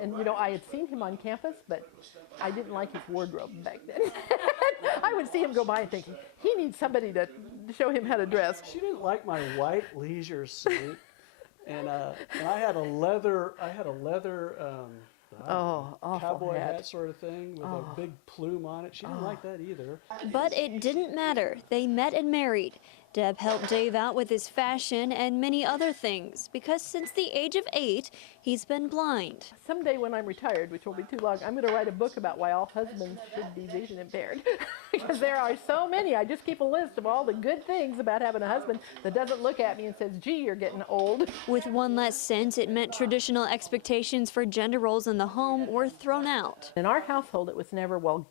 And you know, I had seen him on campus, but I didn't like his wardrobe back then. I would see him go by and thinking, he needs somebody to show him how to dress. She didn't like my white leisure suit, and I had a leather awful cowboy hat. hat sort of thing with a big plume on it. She didn't like that either. But it didn't matter. They met and married. Deb helped Dave out with his fashion and many other things because since the age of 8, he's been blind. Someday when I'm retired, which won't be too long, I'm going to write a book about why all husbands should be vision impaired. Because there are so many. I just keep a list of all the good things about having a husband that doesn't look at me and says, gee, you're getting old. With one less sense, it meant traditional expectations for gender roles in the home were thrown out. In our household, it was never, well,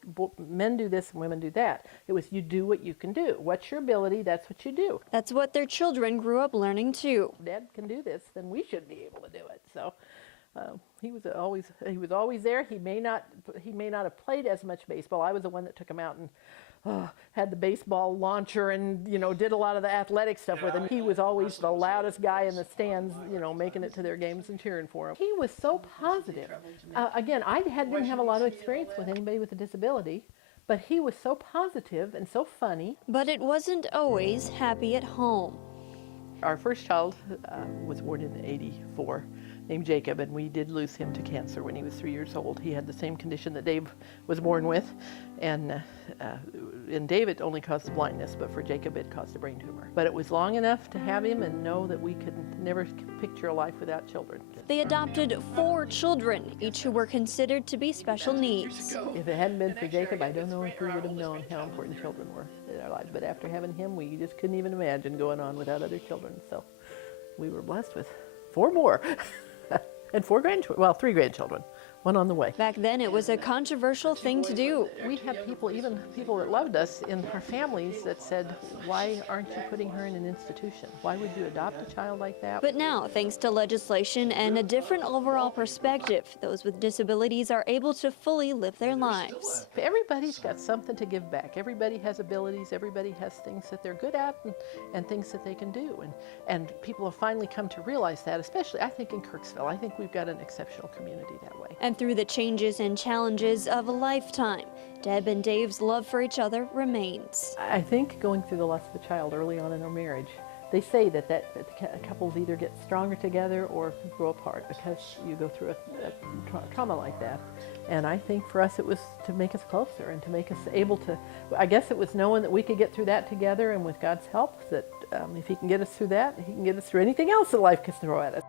men do this and women do that. It was, you do what you can do. What's your ability, that's what you do. That's what their children grew up learning too. Dad can do this, then we should be able to do it. So he was always there. He may not have played as much baseball. I was the one that took him out and had the baseball launcher and, you know, did a lot of the athletic stuff with him. He was always the loudest guy in the stands, you know, making it to their games and cheering for him. He was so positive. Again, I didn't have a lot of experience with anybody with a disability, but he was so positive and so funny. But it wasn't always happy at home. Our first child was born in '84, named Jacob, and we did lose him to cancer when he was 3 years old. He had the same condition that Dave was born with, and in Dave it only caused blindness, but for Jacob it caused a brain tumor. But it was long enough to have him and know that we could never picture a life without children. They adopted 4 children, each who were considered to be special needs. If it hadn't been for Jacob, I don't know if we would have known how important children were in our lives. But after having him, we just couldn't even imagine going on without other children. So we were blessed with 4 more. And 4 grandchildren, well, 3 grandchildren, 1 on the way. Back then, it was a controversial thing to do. We had people, even people that loved us in our families, that said, why aren't you putting her in an institution? Why would you adopt a child like that? But now, thanks to legislation and a different overall perspective, those with disabilities are able to fully live their lives. Everybody's got something to give back. Everybody has abilities. Everybody has things that they're good at and things that they can do. And people have finally come to realize that, especially, I think, in Kirksville. I think we've got an exceptional community that way. And through the changes and challenges of a lifetime, Deb and Dave's love for each other remains. I think going through the loss of a child early on in our marriage, they say that couples either get stronger together or grow apart because you go through a trauma like that. And I think for us it was to make us closer and to make us able to, I guess it was knowing that we could get through that together, and with God's help, that if He can get us through that, He can get us through anything else that life can throw at us.